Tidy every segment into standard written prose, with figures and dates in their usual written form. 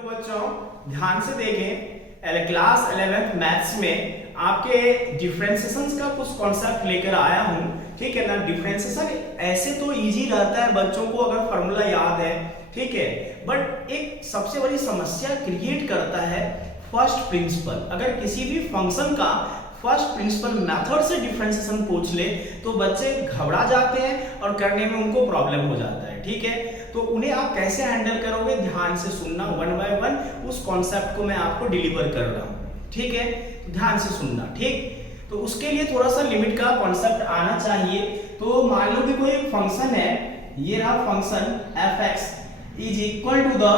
Hello बच्चों, ध्यान से देखें। क्लास 11th मैथ्स में आपके डिफरेंशिएशन का कुछ कॉन्सेप्ट लेकर आया हूं। ठीक है ना। डिफरेंशिएशन ऐसे तो इजी रहता है बच्चों को अगर फॉर्मूला याद है, ठीक है, बट एक सबसे बड़ी समस्या क्रिएट करता है फर्स्ट प्रिंसिपल। अगर किसी भी फंक्शन का फर्स्ट प्रिंसिपल मेथड से डिफरेंशिएशन पूछ ले तो बच्चे घबरा जाते हैं और करने में उनको प्रॉब्लम हो जाता है। ठीक है, तो उन्हें आप कैसे हैंडल करोगे, ध्यान से सुनना। वन बाय वन उस कॉन्सेप्ट को मैं आपको डिलीवर कर रहा हूं। ठीक है, तो ध्यान से सुनना। ठीक, तो उसके लिए थोड़ा सा लिमिट का कॉन्सेप्ट आना चाहिए। तो मान लो कि कोई फंक्शन है, ये रहा function fx is equal to the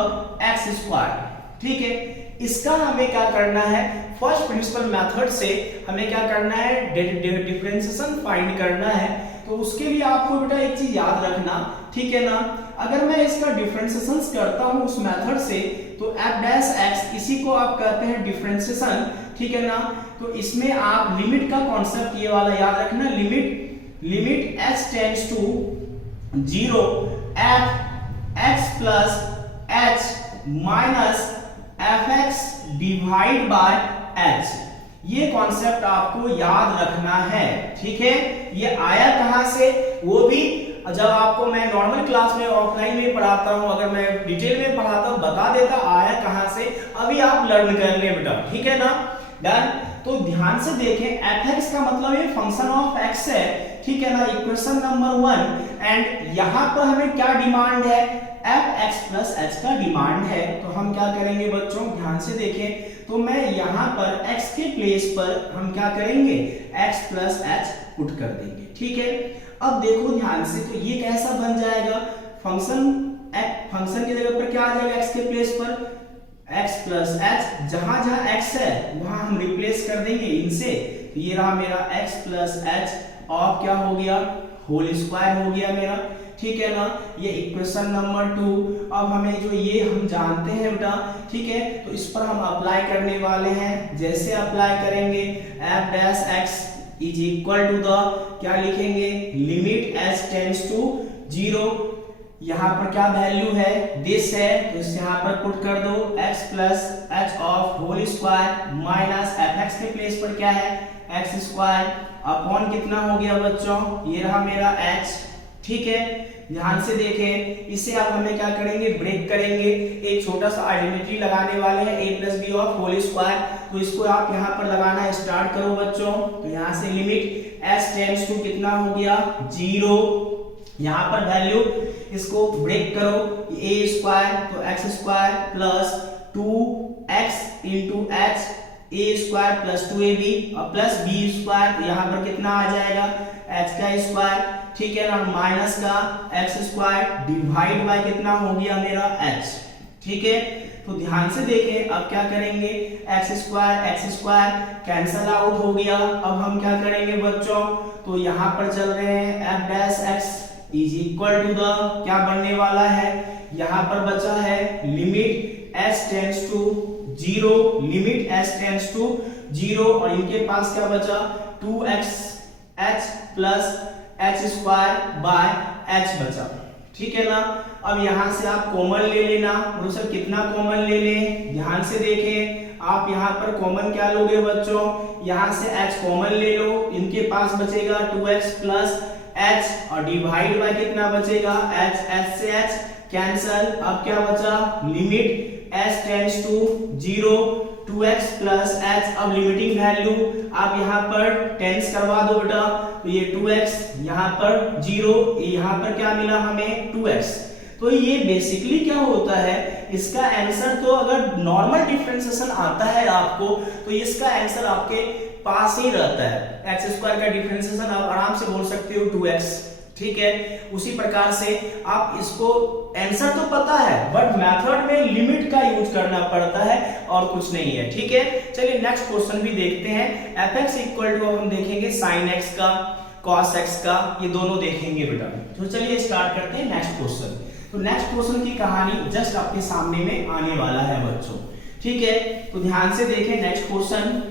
x square. ठीक है, इसका हमें क्या करना है, फर्स्ट प्रिंसिपल मेथड से हमें क्या करना है, डिफरेंशिएशन फाइंड करना है। तो उसके लिए आपको बेटा एक चीज याद रखना, ठीक है ना। अगर मैं इसका डिफरेंशिएशन करता हूं उस मेथड से तो f डैश x, इसी को आप कहते हैं डिफरेंशिएशन। ठीक है ना। तो इसमें आप लिमिट का कॉन्सेप्ट ये वाला याद रखना, limit h tends to 0 f x plus h minus fx divide by h। ये कॉन्सेप्ट आपको याद रखना है। ठीक है, ये आया कहां से, वो भी जब आपको मैं नॉर्मल क्लास में ऑफलाइन में पढ़ाता हूं, अगर मैं डिटेल में पढ़ाता हूं बता देता आया कहां से, अभी आप लर्न कर ले बेटा। ठीक है ना, डन। तो ध्यान से देखें, fx का मतलब ये फंक्शन ऑफ x है। ठीक है ना, इक्वेशन नंबर 1। एंड यहां पर हमें क्या डिमांड है, fx प्लस h का डिमांड है। तो हम क्या करेंगे बच्चों, ध्यान से देखें। तो मैं यहां पर x के प्लेस पर हम क्या करेंगे, x प्लस h पुट कर देंगे। ठीक है, अब देखो ध्यान से, तो ये कैसा बन जाएगा, फंक्शन की जगह पर क्या आ जाएगा, x के प्लेस पर x प्लस h, जहां जहां x है वहां हम रिप्लेस कर देंगे इनसे। तो ये रहा मेरा x प्लस h और क्या हो गया, होल स्क्वायर हो गया मेरा। ठीक है ना, ये इक्वेशन नंबर 2। अब हमें जो ये हम जानते हैं बेटा, ठीक है, तो इस पर हम अप्लाई करने वाले हैं। जैसे अप्लाई करेंगे, f dash x is equal to the, क्या लिखेंगे, लिमिट h टेंड्स टू 0। यहाँ पर क्या वैल्यू है, दिस है, तो इसे यहाँ पर पुट कर दो, x plus h of whole square minus fx के प्लेस पर क्या है, x स्क्वायर अपॉन कितना हो गया बच्चों, ये रहा मेरा h। ठीक है, ध्यान से देखें, इसे आप हमें क्या करेंगे, ब्रेक करेंगे। एक छोटा सा आइडेंटिटी लगाने वाले हैं, a plus b of whole square. तो इसको आप यहाँ पर लगाना स्टार्ट करो बच्चों। तो यहाँ से लिमिट h टेंड्स टू कितना हो गया, 0। यहाँ पर वैल्यू, इसको ब्रेक करो, a स्क्वायर तो x square plus 2x into h, a square plus 2ab और प्लस b स्क्वायर, यहाँ पर कितना आ जाएगा, h का स्क्वायर। ठीक है ना, माइनस का x स्क्वायर डिवाइड बाय कितना हो गया मेरा h। ठीक है, तो ध्यान से देखें, अब क्या करेंगे, x स्क्वायर कैंसल आउट हो गया। अब हम क्या करेंगे बच्चों, तो यहाँ पर चल रहे हैं f dash x is equal to the, क्या बनने वाला है, यहाँ पर बचा है limit h tends to 0, limit h tends to 0 और इनके पास क्या बचा, 2x h plus h square by h बचा। ठीक है ना, अब यहां से आप कॉमन ले लेना। बोलो सर कितना कॉमन ले लें, ध्यान से देखें, आप यहां पर कॉमन क्या लोगे बच्चों, यहां से h कॉमन ले लो, इनके पास बचेगा 2x प्लस h और डिवाइड बाय कितना बचेगा, h से h कैंसल। अब क्या बचा, limit h tends to 0, 2x plus h। अब लिमिटिंग वैल्यू आप यहाँ पर टेंस करवा दो बेटा, तो ये 2x यहाँ पर 0, यहाँ पर क्या मिला हमें 2x। तो ये बेसिकली क्या होता है, इसका आंसर तो अगर नॉर्मल डिफरेंशिएशन आता है आपको तो इसका आंसर आपके पास ही रहता है। x स्क्वायर का डिफरेंशिएशन आप आराम से बोल सकते हो 2x। ठीक है, उसी प्रकार से आप इसको आंसर तो पता है बट मेथड में लिमिट का यूज करना पड़ता है और कुछ नहीं है। ठीक है, चलिए नेक्स्ट क्वेश्चन भी देखते हैं। fx इक्वल टू, हम देखेंगे sin x का, cos x का, ये दोनों देखेंगे बेटा। तो चलिए स्टार्ट करते हैं नेक्स्ट क्वेश्चन। तो नेक्स्ट क्वेश्चन की कहानी जस्ट आपके सामने में आने वाला है बच्चों। ठीक है, तो ध्यान से देखें नेक्स्ट क्वेश्चन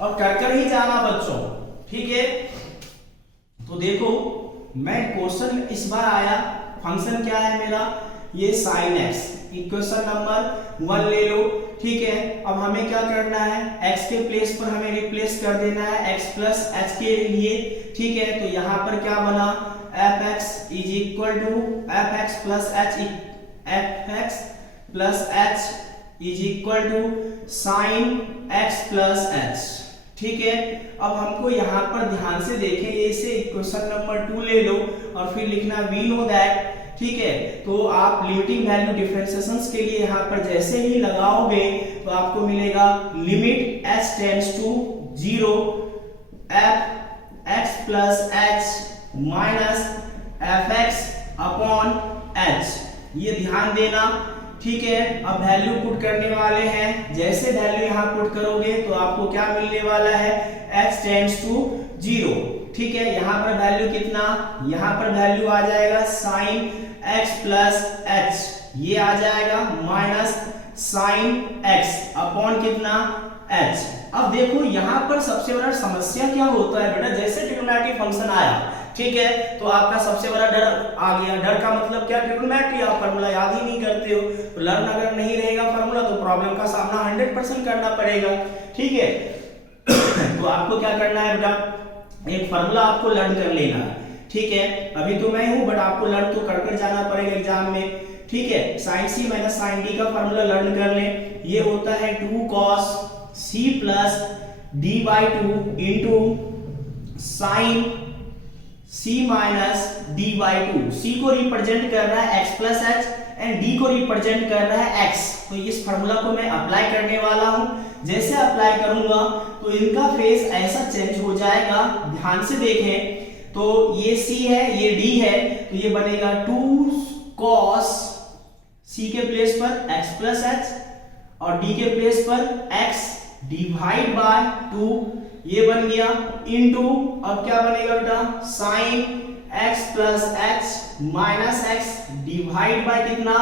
और कर ही जाना बच्चों। ठीक है, तो देखो मैं क्वेश्चन इस बार आया, फंक्शन क्या है मेरा, ये sin x, इक्वेशन नंबर 1 ले लो, ठीक है। अब हमें क्या करना है, x के प्लेस पर हमें रिप्लेस कर देना है x प्लस h के लिए, ठीक है। तो यहाँ पर क्या बना, fx is equal to fx plus h is equal to sine x plus h, ठीक है। अब हमको यहाँ पर ध्यान से देखें, इसे इक्वेशन नंबर 2 ले लो और फिर लिखना वी नो दैट, ठीक है। तो आप लिमिटिंग वैल्यू डिफरेंशिएशंस के लिए यहाँ पर जैसे ही लगाओगे तो आपको मिलेगा limit h tends to 0 fx plus h minus fx upon h, ये ध्यान देना, ठीक है। अब वैल्यू पुट करने वाले हैं, जैसे वैल्यू यहाँ पुट करोगे तो आपको क्या मिलने वाला है, h टेंड्स टू 0, ठीक है। यहाँ पर वैल्यू कितना, यहाँ पर वैल्यू आ जाएगा साइन x प्लस h, ये आ जाएगा माइनस साइन x अपॉन कितना h। अब देखो यहाँ पर सबसे बड़ा समस्या क्या होता है बेटा, जैसे ट्रिग्नोमेट्री फंक्शन आया, ठीक है, तो आपका सबसे बड़ा डर आ गया। डर का मतलब क्या, ट्रिग्नोमेट्री आप फार्मूला याद ही नहीं करते हो, तो लर्न अगर नहीं रहेगा फार्मूला तो प्रॉब्लम का सामना 100% करना पड़ेगा, ठीक है। तो आपको क्या करना है बेटा, एक फार्मूला आपको लर्न कर लेना है, ठीक है। अभी तो मैं हूं बट आपको लर्न तो कर जाना पड़ेगा एग्जाम में, ठीक है। साइन सी माइनस साइन डी का फार्मूला लर्न कर ले, ये होता है 2 cos c plus d by 2 into sine c minus d by 2। c को रिप्रेजेंट कर रहा है x plus h and d को रिप्रेजेंट कर रहा है x। तो इस फार्मूला को मैं अप्लाई करने वाला हूं, जैसे अप्लाई करूंगा तो इनका फेस ऐसा चेंज हो जाएगा, ध्यान से देखें। तो ये c है, ये d है, तो ये बनेगा 2 cos c के प्लेस पर x प्लस h और d के प्लेस पर x डिवाइड बाय 2, ये बन गया इनटू, अब क्या बनेगा बेटा, sine x plus h minus x divide by कितना,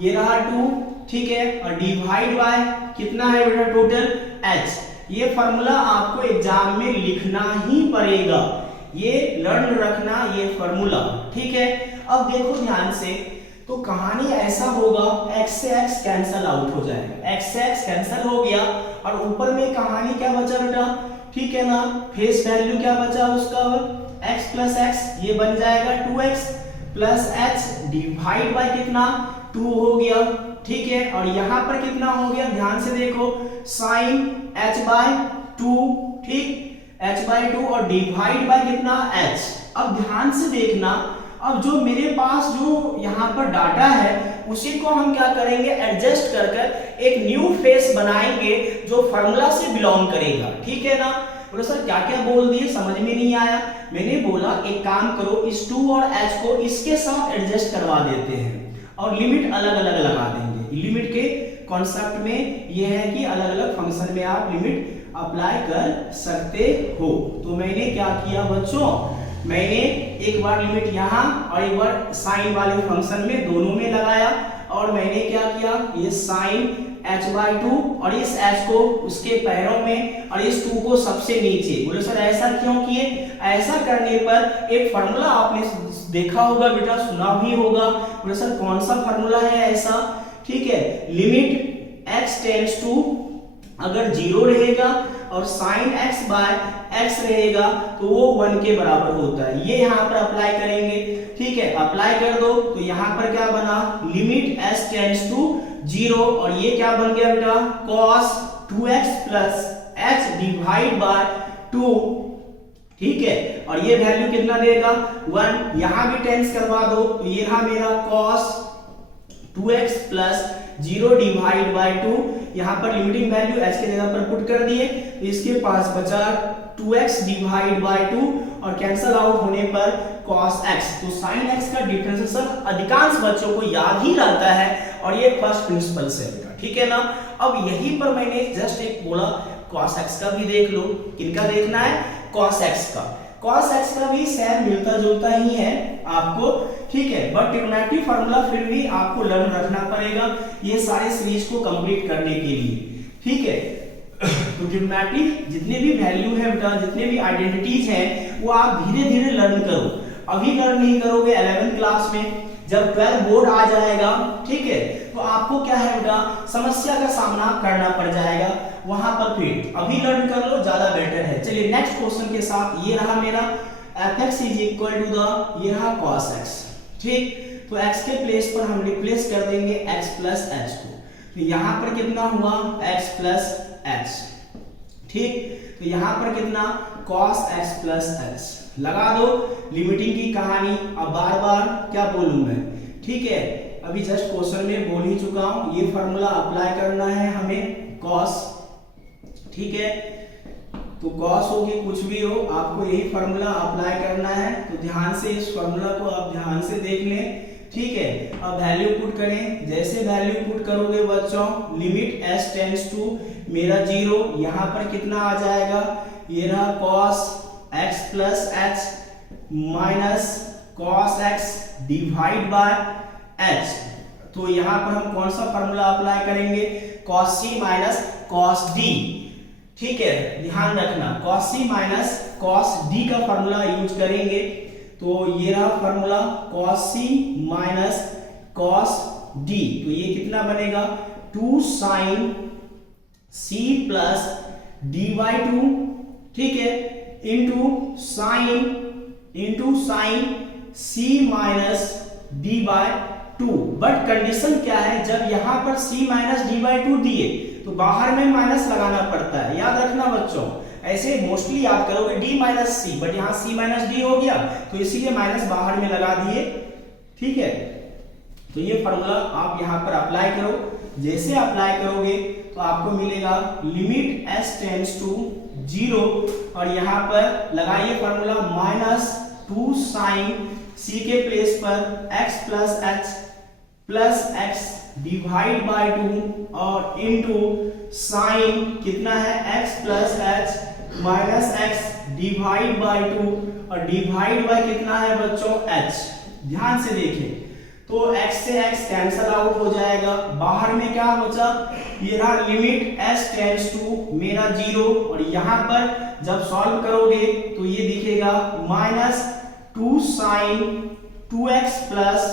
ये रहा 2, ठीक है, और डिवाइड बाय कितना है बेटा टोटल h। ये फार्मूला आपको एग्जाम में लिखना ही पड़ेगा, ये लर्न रखना ये फार्मूला, ठीक है। अब देखो ध्यान से, तो कहानी ऐसा होगा, x से x कैंसल आउट हो जाएगा, x से x कैंसल हो गया और ऊपर में कहानी क्या बचा बेटा, ठीक है ना, फेस वैल्यू क्या बचा उसका, x प्लस x, ये बन जाएगा 2x plus h divide by कितना 2 हो गया, ठीक है। और यहाँ पर कितना हो गया, ध्यान से देखो, साइन h बाय 2, ठीक, h बाय 2 और डिवाइड बाय कितना h। अब ध्यान से देखना, अब जो मेरे पास जो यहाँ पर डाटा है उसी को हम क्या करेंगे, एडजस्ट कर कर एक न्यू फेस बनाएंगे जो फार्मूला से बिलोंग करेगा, ठीक है ना। बोलो सर क्या क्या बोल दिए, समझ में नहीं आया। मैंने बोला एक काम करो, इस 2 और h को इसके साथ एडजस्ट करवा देते हैं और लिमिट अलग अलग लगा देंगे। लिमिट के कॉन्सेप्ट में यह है कि अलग अलग फंक्शन में आप लिमिट अप्लाई कर सकते हो। तो मैंने क्या किया बच्चों, मैंने एक बार लिमिट यहाँ और एक बार साइन वाले फंक्शन में दोनों में लगाया और मैंने क्या किया, ये साइन h बाई 2 और इस h को उसके पैरों में और इस 2 को सबसे नीचे। बोले सर ऐसा क्यों किए, ऐसा करने पर एक फार्मूला आपने देखा होगा बेटा, सुना भी होगा। बोले सर कौन सा फार्मूला है ऐसा, ठीक है, लिमिट x टेंड्स टू अगर 0 रहेगा और साइन x बाय x रहेगा तो वो 1 के बराबर होता है, ये यहाँ पर अप्लाई करेंगे, ठीक है। अप्लाई कर दो तो यहाँ पर क्या बना, लिमिट s टेंड्स टू 0 और ये क्या बन गया बेटा, cos 2x plus h divide by 2, ठीक है। और ये वैल्यू कितना देगा 1, यहाँ भी टेंस करवा दो तो ये रहा मेरा cos 2x plus 0 divide by 2, यहाँ पर लिमिटिंग वैल्यू h के जगह पर पुट कर दिए, इसके पास बचा 2x डिवाइड बाय 2 और कैंसल आउट होने पर cos x। तो sin x का डिफरेंशिएशन अधिकांश बच्चों को याद ही रहता है और ये फर्स्ट प्रिंसिपल से बेटा, ठीक है ना। अब यहीं पर मैंने जस्ट एक बोला cos x का भी देख लो, किनका देखना है, cos x का। cos x का भी सेम मिलता जुलता ही है आपको, ठीक है, बट ट्रिग्नोमेट्री फार्मूला फिर भी आपको लर्न रखना पड़ेगा ये सारे सीरीज को कंप्लीट करने के लिए, ठीक है। तो ट्रिग्नोमेट्री जितने भी वैल्यू है बेटा, जितने भी आइडेंटिटीज हैं वो आप धीरे धीरे लर्न करो अभी लर्न नहीं करोगे 11th क्लास में, जब 12 बोर्ड आ जाएगा, ठीक है, तो आपको क्या है बेटा समस्या का सामना करना पड़ जाएगा वहां पर। फिर अभी लर्न कर लो, ज्यादा बेटर है। चलिए नेक्स्ट क्वेश्चन के साथ, ये रहा मेरा fx is equal to the, ये रहा cos x, ठीक, तो x के प्लेस पर हम रिप्लेस कर देंगे x प्लस h को, तो यहां पर कितना हुआ x प्लस h, ठीक, तो यहां पर कितना cos x प्लस h, लगा दो लिमिटिंग की कहानी, अब बार बार क्या बोलूं मैं, ठीक है, अभी जस्ट क्वेश्चन में बोल ही चुका हूं, ये फार्मूला अप्लाई करना है हमें cos, ठीक है, तो cos हो कि कुछ भी हो आपको यही फार्मूला अप्लाई करना है, तो ध्यान से इस फार्मूला को आप ध्यान से देख लें, ठीक है। अब वैल्यू पुट करें, जैसे वैल्यू पुट करोगे बच्चों, लिमिट s टेंड्स टू मेरा 0, यहां पर कितना आ जाएगा, ये रहा cos x plus h minus cos x divide by h, तो यहां पर हम कौन सा फार्मूला अप्लाई करेंगे, cos c minus cos d, ठीक है, ध्यान रखना cos c minus cos d का फार्मूला यूज करेंगे, तो ये रहा formula cos c minus cos d, तो ये कितना बनेगा 2 sin c plus d by 2, ठीक है, into sine c minus d by 2, but condition क्या है, जब यहां पर c माइनस d बाई 2 दिए तो बाहर में माइनस लगाना पड़ता है, याद रखना बच्चों, ऐसे मोस्टली याद करोगे d माइनस सी, बट यहाँ c माइनस डी हो गया तो इसीलिए माइनस बाहर में लगा दिए, ठीक है, तो ये फार्मूला आप यहाँ पर अप्लाई करो, जैसे अप्लाई करोगे तो आपको मिलेगा लिमिट s टेंड्स टू 0, और यहाँ पर लगाइए फार्मूला माइनस 2 साइन c के प्लेस पर x plus h plus x divide by 2 और इनटू साइन कितना है x plus h minus x divide by 2 और डिवाइड बाय कितना है बच्चों h, ध्यान से देखें, तो x से x कैंसल आउट हो जाएगा, बाहर में क्या बचा, ये रहा लिमिट s टेंड्स टू मेरा 0, और यहां पर जब सॉल्व करोगे तो ये दिखेगा minus 2 sine 2x plus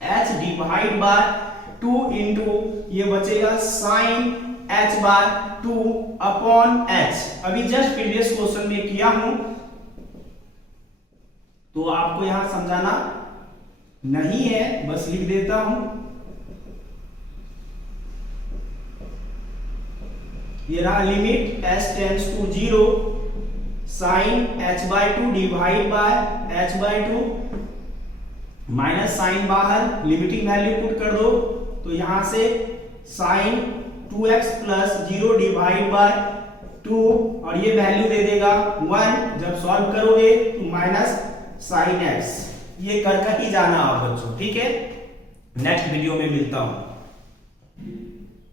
h divide by 2 into ये बचेगा sine h by 2 upon h। अभी जस्ट प्रीवियस क्वेश्चन में किया हूं, तो आपको यहां समझाना नहीं है, बस लिख देता हूं, ये रहा limit s tends to 0 sine h by 2 divide by h by 2 minus sine बाहर, लिमिटिंग वैल्यू पुट कर दो, तो यहां से sign 2x plus 0 divide by 2 और ये वैल्यू दे देगा 1, जब सॉल्व करोगे तो माइनस साइन x, ये कर ही जाना आप बच्चों, ठीक है, नेक्स्ट वीडियो में मिलता हूं।